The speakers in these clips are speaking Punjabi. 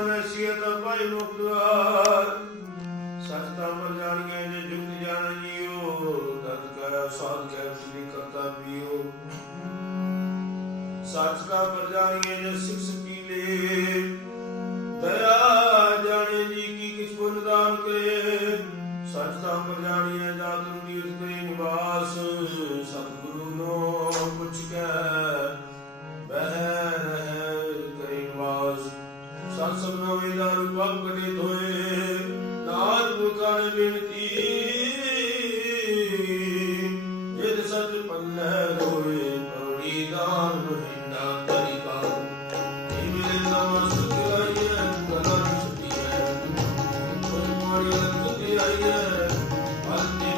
ਵਸੀਅਤ ਪਾਈ ਮੁਕਤਵਾਰ ਸਚਤਾ ਪਰ ਜਾਣੀਏ ਜੇ ਜੁਗਤ ਜਾਣੀਓ ਤਤ ਕਾ ਸਾਧ ਕੈ ਸ੍ਰੀ ਕਰਤਾ ਪੀਓ। ਸਚਤਾ ਪਰ ਜਾਣੀਏ ਜੇ ਸਿਖ ਸਕੀਲੇ ਦਇਆ ਲੰਗਤੀ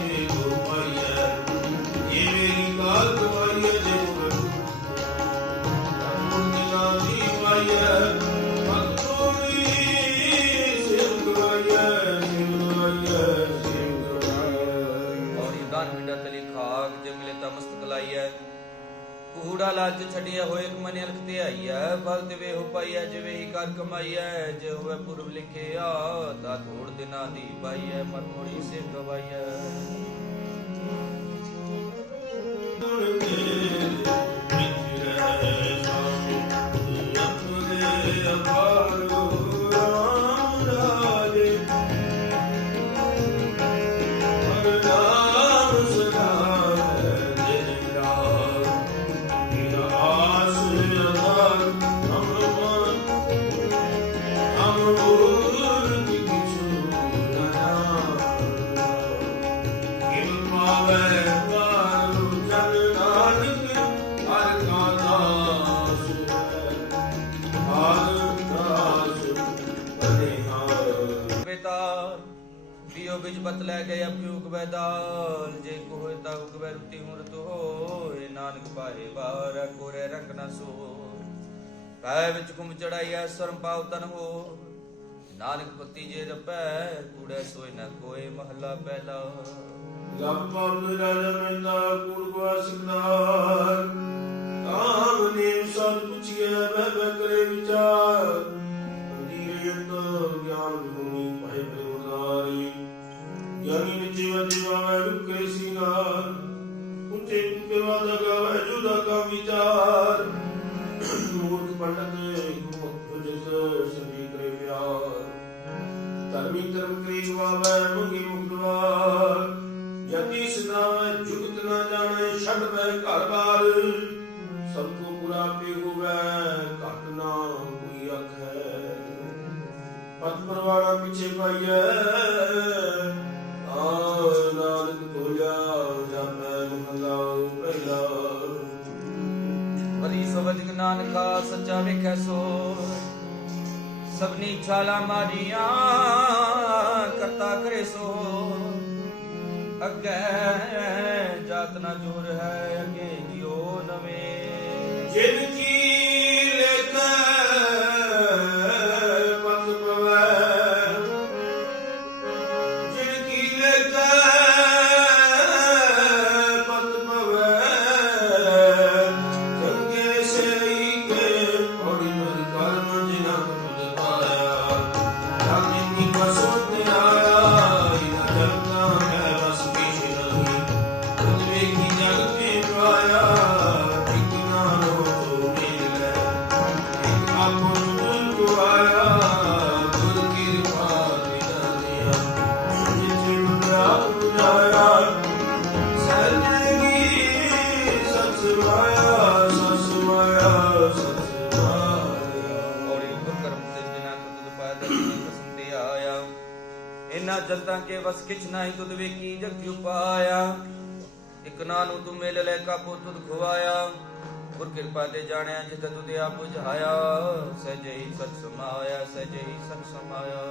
ਕੂੜਾ ਲਾਲਚ ਛੱਡਿਆ ਹੋਏ ਇੱਕ ਮਨ ਅਲਖ ਤੇ ਆਈਐ ਬਲ ਤੇ ਵੇ ਹੋ ਪਾਈਐ ਜਿਵੇਂ ਹੀ ਕਰ ਕਮਾਈਐ ਜੇ ਹੋਵੇ ਪੁਰਬ ਲਿਖਿਆ, ਤਾਂ ਥੋੜ ਦਿਨਾਂ ਦੀ ਪਾਈਐ ਮਨ ਮੋੜੀ ਸੇ ਗਵਾਈਐ ਕੋਰੇ ਰੰਗ ਨਾ ਸੋ ਕਾਇ ਵਿੱਚ ਕੁਮ ਚੜਾਈਐ ਸਰਮ ਪਾਉ ਤਨ ਹੋ ਨਾਨਕ ਪਤੀ ਜੇ ਰਪੈ, ਕੂੜੇ ਸੋਏ ਨ ਕੋਏ ਮਹਲਾ ਪਹਿਲਾ। ਲੰਪਨ ਰਾਜਾ ਮੈਨਾ ਕੁਰਗਵਾ ਸਿੰਘਾਰ ਕਾਮ ਨੇ ਸਤ ਪੁੱਛਿਆ ਬਹਿ ਬਹਿ ਕਰੇ ਵਿਚਾਰ। ਨੀਰੇ ਅੰਦਰ ਗਿਆਨ ਭੂਮੀ ਭਏ ਪ੍ਰੇਮਦਾਰੀ ਗਿਆਨੀ ਨੇ ਜੀਵ ਜੀਵਾਵੇ ਰੁਕੇ ਸਿੰਘਾਰ ਉੱਚੇ ਕੁਕੇ ਵਾਦਾ ਗਾਵੇ ਜੁਦਾ ਕਾ ਵਿਚਾਰ। ਮੂਰਖ ਪੰਡਤ ਉਜਤ ਸਭੀ ਕਰੇ ਧਰਮੀ ਧਰਮ ਕਰੀ ਗਵਾਵੇ, ਮੁਗੀ ਮੁਕਤਵਾਰ ਜਤੀ ਸਨਾਵੇ ਜੁਗਤ ਨਾ ਜਾਣੇ, ਛੱਡ ਪੈ ਘਰ ਬਾਰ। ਸਭ ਕੋ ਪੁਰਾ ਪੇ ਹੋਵੇ, ਘਟ ਨਾ ਕੋਈ ਆਖੈ। ਪਤ ਪਰਵਾਣਾ ਪਿਛੇ ਪਾਈਐ ਸਵਜ ਸੱਚਾ ਵੇਖੈ ਸੋ ਸਭਨੀ ਛਾਲਾ ਮਾਰੀਆਂ, ਕਰਤਾ ਕਰੇ ਸੋ ਅੱਗੇ ਜਾਤ ਨਾ ਜੋਰ ਹੈ, ਅੱਗੇ ਜਿਉ ਨਵੇਂ। ਜਿਨ ਕੀ ਇਨਾ ਜਨਤਾ ਕੇ ਵਸ ਕਿਛ ਨਹੀਂ ਤੁਧ ਵੇਖੀ, ਜਗ ਉਪਾਇਆ ਇਕ ਨਾ ਤੂੰ ਮਿਲ ਲੈ ਕਾਪੋ ਤੁਧ ਖਵਾਇਆ। ਗੁਰ ਕਿਰਪਾ ਤੇ ਜਾਣਿਆ ਜਿਤ ਤੁਧ ਆਪ ਬੁਝਾਇਆ ਸਹਿਜੇ ਹੀ ਸਤ ਸਮਾਇਆ ਸਹਿਜੇ ਹੀ ਸਤ ਸਮਾਇਆ।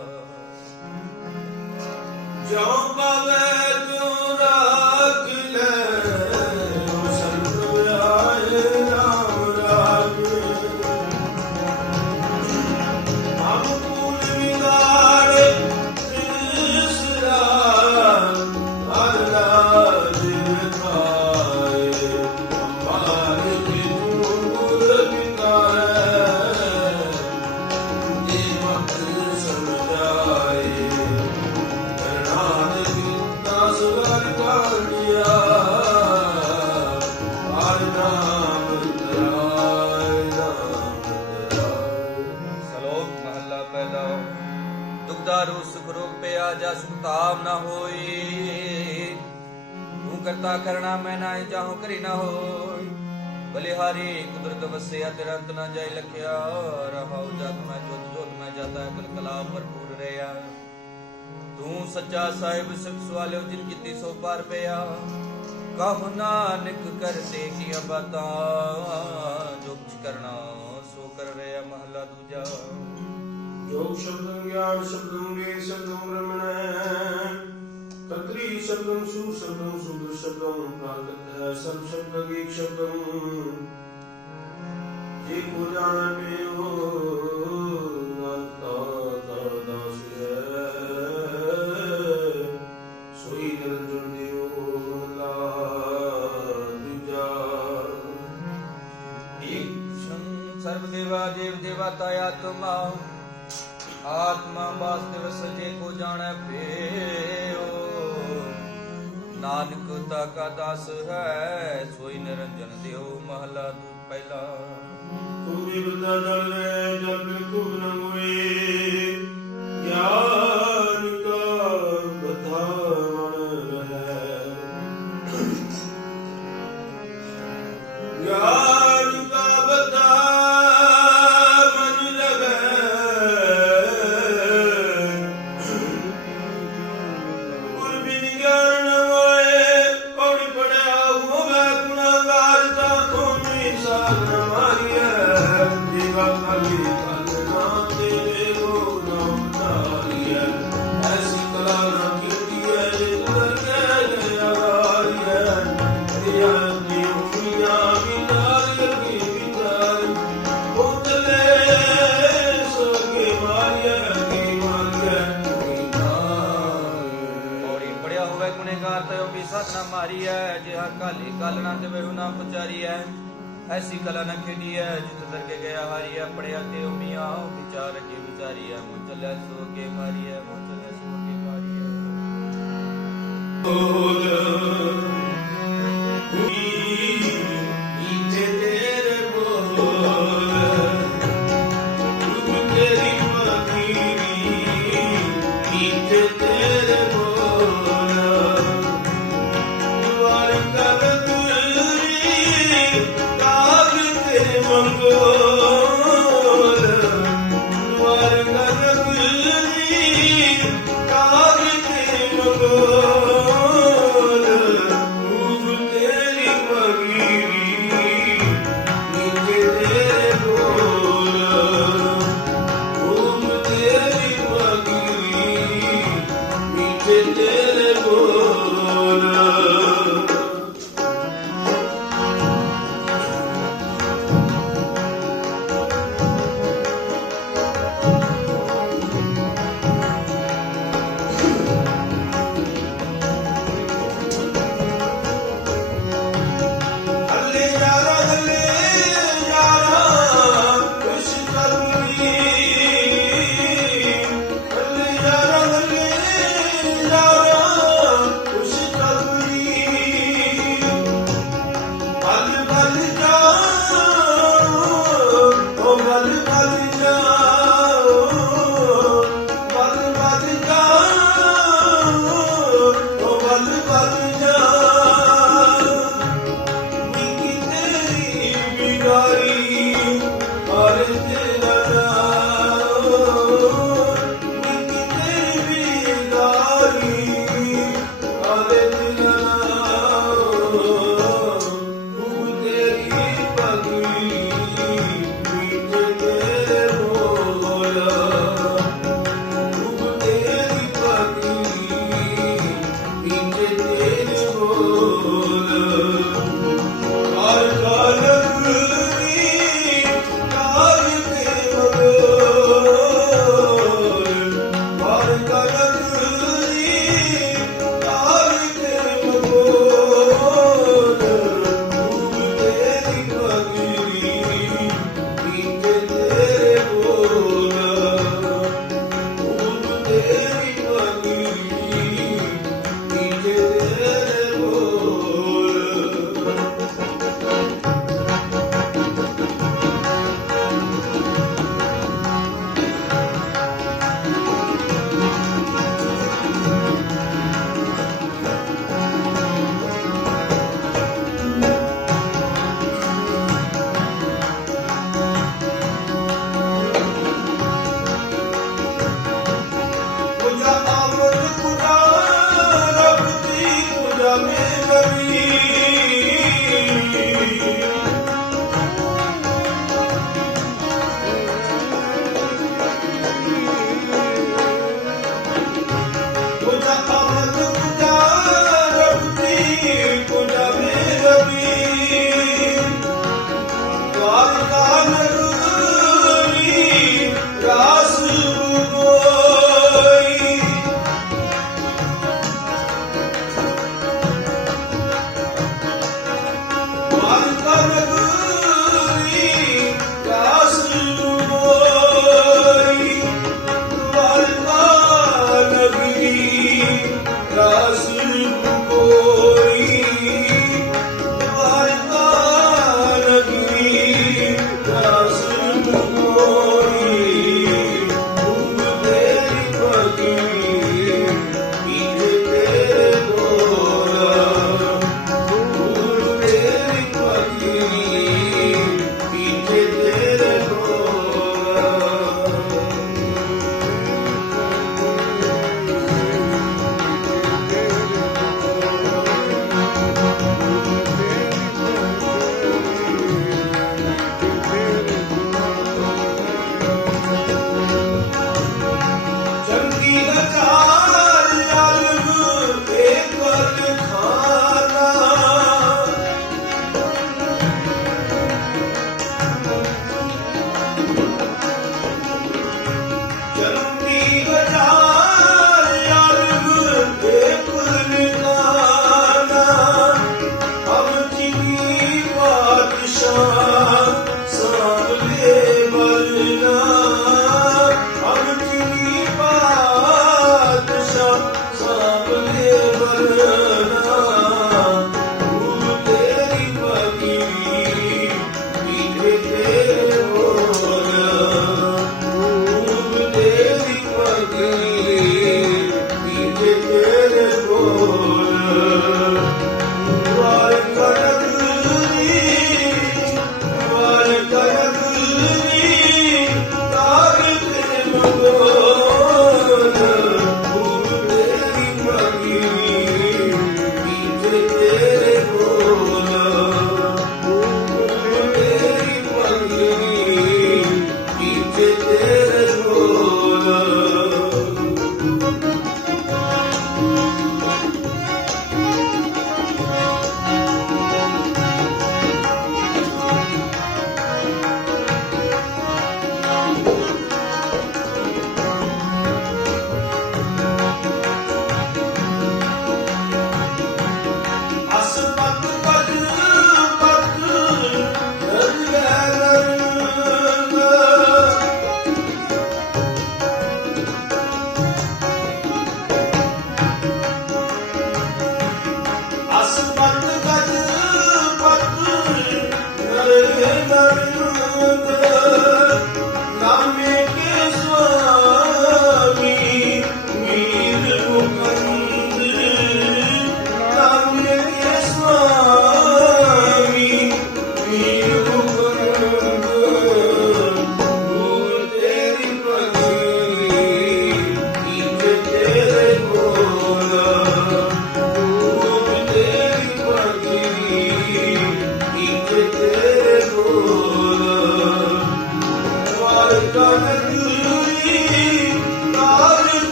ਜੋ ਪਾਵੇ ਤੂੰ ਰਾਖ ਲੈ ਤੂੰ ਕਰਣਾ ਮੈਂ ਨਾ ਚਾਹੋ ਕਰੀ ਨਾ ਹੋਈ ਬਲਿਹਾਰੀ ਕੁਦਰਤ ਵਸਿਆ ਤੇਰਾ ਅੰਤ ਨਾ ਜਾਈ ਲਖਿਆ। ਰਹਾਉ ਜਗ ਮੈਂ ਜੋਤ ਜੋਤ ਮੈਂ ਜਾਤਾ ਕਲ ਕਲਾ ਭਰਪੂਰ ਰਿਆ। ਤੂੰ ਸੱਚਾ ਸਾਹਿਬ ਸਿਫਤ ਸਵਾਲਿਓ, ਜਿਨ ਕੀਤੀ ਸੋ ਪਾਰ ਪਿਆ। ਕਹੋ ਨਾਨਕ ਕਰਤੇ ਕੀ ਬਾਤਾਂ, ਜੋ ਕੁਛ ਕਰਨਾ ਸੋ ਕਰ ਰਿਹਾ ਮਹਲਾ ਦੂਜਾ। ਯੋਗ ਸ਼ਬਦੰ ਗਿਆਨ ਸ਼ਬਦੰ ਵੇ ਸ਼ਬਦੰ ਰਮਣੈ ਕਤਰੀ ਸ਼ਬਦੰ ਸੂ ਸ਼ਬਦੰ ਸੁਦਰ ਸ਼ਬਦੰ ਪ੍ਰਾਕਤ ਹੈ ਸਭ ਸ਼ਬਦ ਏਕ ਸ਼ਬਦੰ ਜੇ ਕੋ ਜਾਣੈ ਹੋ ਨਾਤਾ ਤਾ ਦਾਸ ਹੈ। ਸੋਈ ਨਿਰੰਜਨ ਦਿਓ ਲਾ ਦੂਜਾ। ਈਸ਼ੰ ਸਰਬ ਤਾ ਕਾ ਦਾਸ ਹੈ ਸੋਈ ਨਿਰੰਜਨ ਦਿਓ ਮਹਲਾ ਦੂ ਪਹਿਲਾ। ਵੀ ਬੰਦਾ ਜਲ ਕੇ ਵਿਚਾਰੀ ਹੈ ਮੁ ਚੱਲਿਆ Hallelujah.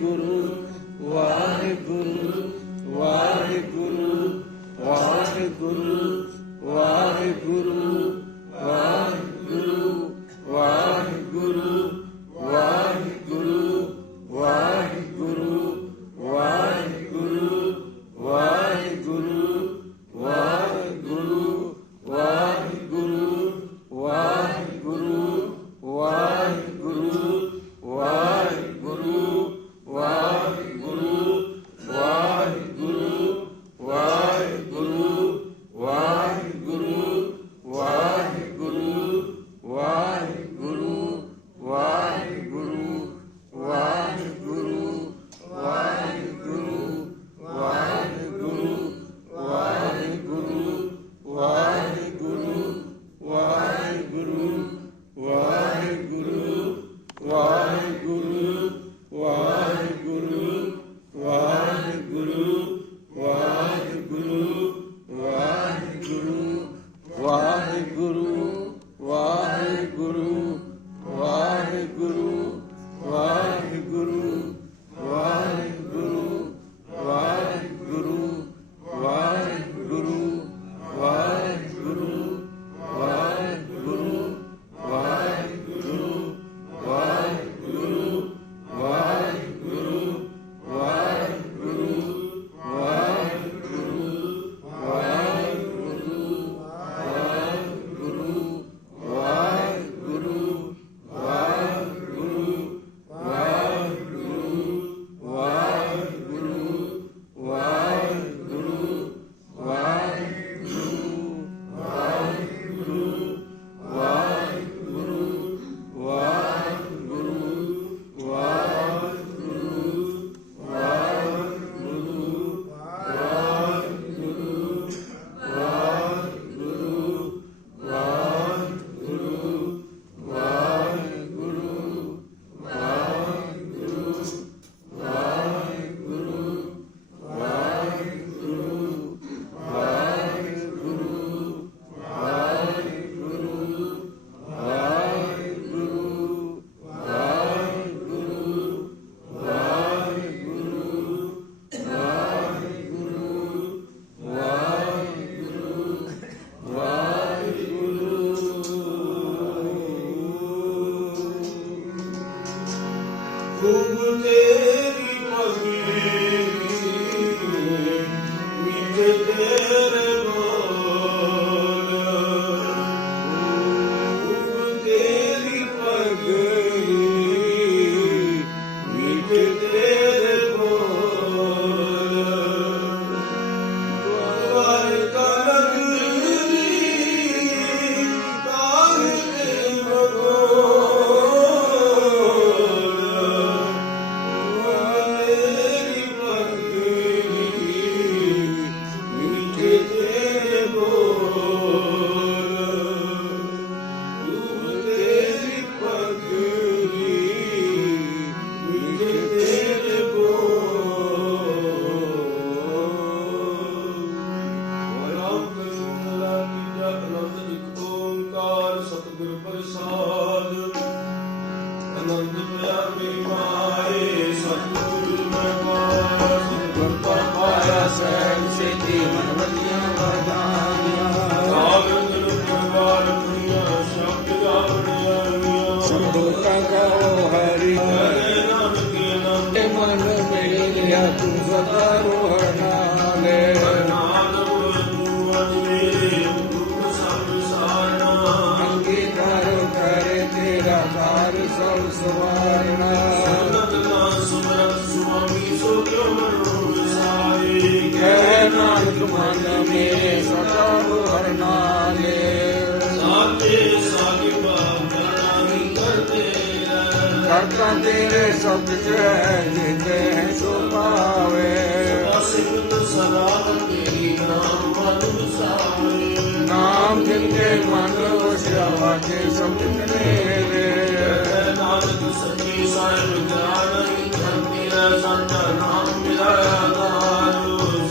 guru ਨਾਨਕ ਮਨ ਮੇਰੇ ਸਦਾ ਰੋਹਣ ਨਾਲੇ ਸਾਚੇ ਸਾਹਿਬ ਨਾਹੀ ਕਰਤੇ ਕਰਤਾ ਤੇਰੇ ਸਭ ਜੈ ਜਿਤੇ ਸੋ ਪਾਵੇ ਸਿਮਤ ਸਦਾ ਤੇਰੀ ਨਾਮ ਮਨ ਵਿਸਾਰੇ ਨਾਮ ਜਿੰਦੇ ਮਨ ਵਸਿਆ ਵਾਜੇ ਸਭ ਮੇਰੇ ਨਾਨਕ ਸੱਚੀ ਸਾਹਿਬ ਜਾਣਈ ਧਰਤੀਰਾ ਸੰਤ ਨਾਮ ਮਿਲਾਇਆ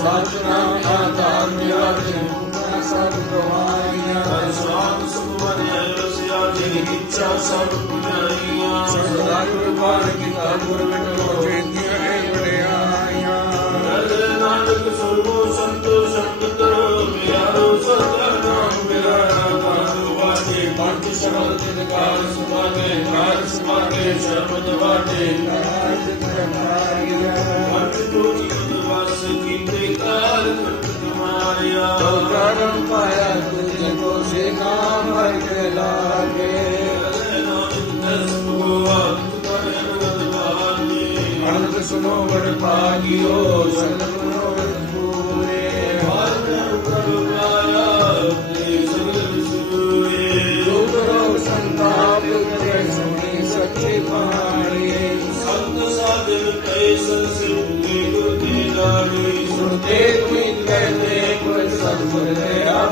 ਤਾਰੂ ਸਤ ਨਾਮ ਆਧਾਰ ਮਿਲਾ ਜਿਨਾ ਸਭ ਗਵਾਈਆਂ ਸਾਧ ਸੁਮਰਿਆ ਰਸਿਆ ਜੀ ਇੱਛਾ ਸਭ ਪੁਜਾਈਆਂ ਸਦਾ ਗੁਰਬਾਣ ਕੀਤਾ ਗੁਰ ਵਿਟੋ ਜੇਤੀਆਂ ਹੈ ਵਡਿਆਈਆਂ ਹਰੇ ਨਾਨਕ ਸੁਰਮੋ ਸੰਤੋ ਸ਼ਬਦ ਕਰੋ ਮਿਆਰੋ ਸਦਾ ਨਾਮ ਮਿਲਾਇਆ ਤਾਰੂ ਵਾਜੇ ਬੰਦ ਸ਼ਬਦ ਦਿਨਕਾਰ ਸੁਭਾਗੇ ਕਾਰ ਸੁਭਾਗੇ ਸ਼ਬਦ ਵਾਜੇ ਨਾਜ ਤੇ ਮਾਰੀਆ ਮਨ ਤੋਂ ਜੀਵਨ ਵਸ ਕੀਤੇ ਕਾਲ ਖੰਡ ਤੁਮਾਰਿਆ ਤੋ ਕਰਮ ਪਾਇਆ ਤੁਝੇ ਕੋ ਸੇ ਨਾਮ ਹਰਿ ਕੇ ਲਾਗੇ ਅਨੰਦ ਸੁਨੋ ਬੜ ਭਾਗਿਓ ਸਗਲ ਮਨੋਰਥ ਪੂਰੇ ਜੋ ਕਰੋ ਸੰਤਾਪ ਉਤਰੇ ਸੁਣੀ ਸੁਣਤੇ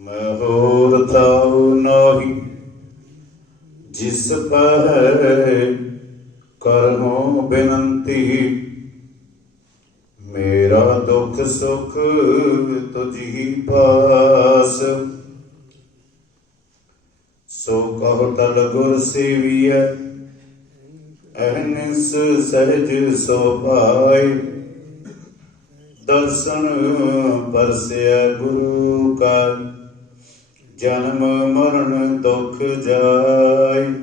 ਮਹੋਰ ਹੋਰ ਤਾਉ ਨਾਹੀ, ਜਿਸ ਪਹਿ ਕਰਮੋ ਬੇਨੰਤੀ, ਮੇਰਾ ਦੁੱਖ ਸੁਖ ਤੁਝੀ ਪਾਸ। ਸੋ ਕਹੋ ਤਲ ਗੁਰ ਸੇਵੀਐ ਅਹਨਿਸ ਸਹਿਜ ਸੋ ਪਾਈ ਦਰਸ਼ਨ ਪਰਸਿਆ ਗੁਰੂ ਕਾ ਜਨਮ ਮਰਨ ਦੁਖ ਜਾਏ।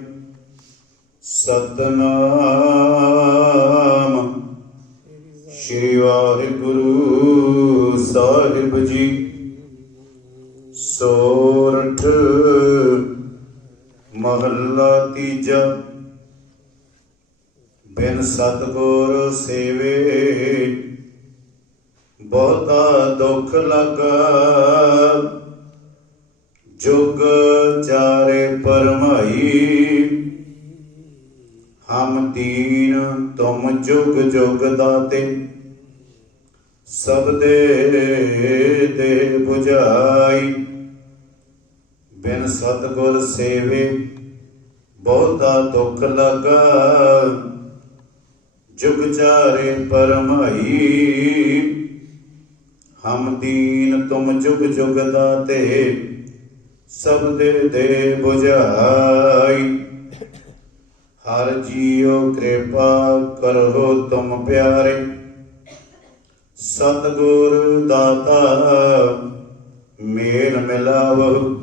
ਸਤਨਾਮ। ਸ਼੍ਰੀ ਵਾਹਿਗੁਰੂ ਸਾਹਿਬ ਜੀ। ਸੋਰਠ ਮਹੱਲਾ ਤੀਜਾ। ਬਿਨ ਸਤਗੁਰ ਸੇਵੇ। ਬਹੁਤਾ ਦੁੱਖ ਲਗਾ। ਜੁਗ ਚਾਰੇ ਪਰਮਾਈ। ਹਮ ਤੀਨ ਤੁਮ ਜੁਗ ਜੁਗ ਦਾਤੇ। ਸਭ ਦੇ ਦੇ 부ਝਾਈ ਬਿਨ ਸਤਗੁਰ ਸੇਵੇ, ਬਹੁਤਾ ਦੁੱਖ ਲਗਾ ਜੁਗ ਚਾਰੇ ਪਰਮਾਈ। ਹਮ ਦੀਨ ਤੁਮ ਜੁਗ ਜੁਗ ਦਾਤੇ। ਸਭ ਦੇ ਦੇ 부ਝਾਈ ਹਰ ਜੀਉ ਕਿਰਪਾ ਕਰੋ ਤੁਮ ਪਿਆਰੇ। ਸਤਗੁਰ ਦਾਤਾ, ਮੇਲ ਮਿਲਾਵੋ।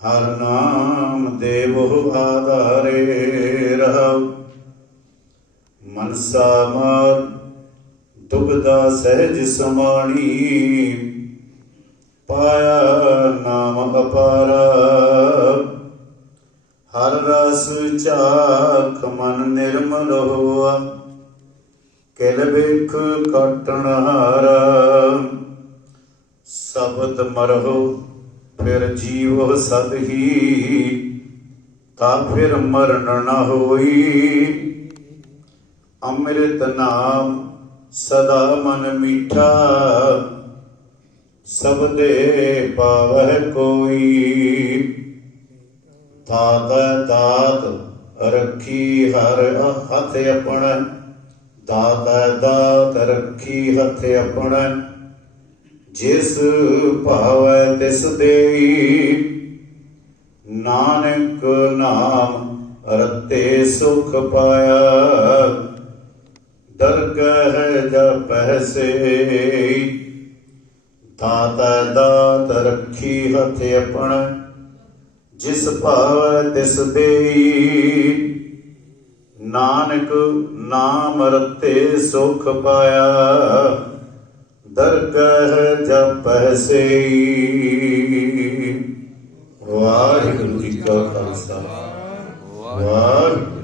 ਹਰ ਨਾਮ ਦੇਵੋ ਆਧਾਰੇ ਰਹੋ ਮਨਸਾ ਮਾਰ ਦੁਬਦਾ ਸਹਿਜ ਸਮਾਣੀ ਪਾਇਆ ਨਾਮ ਅਪਾਰਾ। ਹਰ ਰਸ ਚਾਖ ਮਨ ਨਿਰਮਲ ਹੋਆ। ਕਿਲ ਵੇਖ ਕਟਣ ਹਾਰਾ। ਸਬਦ ਮਰਹੁ, ਫਿਰ ਜੀਵ ਸਦ ਹੀ। ਤਾ ਫਿਰ ਮਰਨ ਨ ਹੋਈ। ਅੰਮ੍ਰਿਤ ਨਾਮ ਸਦਾ ਮਨ ਮੀਠਾ। ਸਬਦੇ ਪਾਵਹਿ ਕੋਈ। ਤਾਤ ਦਾਤ ਰੱਖੀ ਹਰ ਹੱਥ ਆਪਣਾ। ਦਾਤ ਦਾਤ ਰੱਖੀ ਹੱਥ ਆਪਣਾ। ਜਿਸ ਭਾਵੈ ਤਿਸ ਦੇਈ ਨਾਨਕ ਨਾਮ ਰਤੇ ਸੁਖ ਪਾਇਆ। ਦਰਗਹ ਜਪੈ ਸੇ ਤਾਂ ਤੈ ਦਾਤ ਰੱਖੀ ਹੱਥ ਆਪਣ, ਜਿਸ ਭਾਵ ਤਿਸ ਦੇਈ। ਨਾਨਕ ਨਾਮ ਰਤੇ ਸੁਖ ਪਾਇਆ, ਦਰ ਕਹ ਜਪਹਿ ਸਈ। ਵਾਹਿਗੁਰੂ ਜੀ ਕਾ ਖਾਲਸਾ। ਵਾਹਿਗੁਰੂ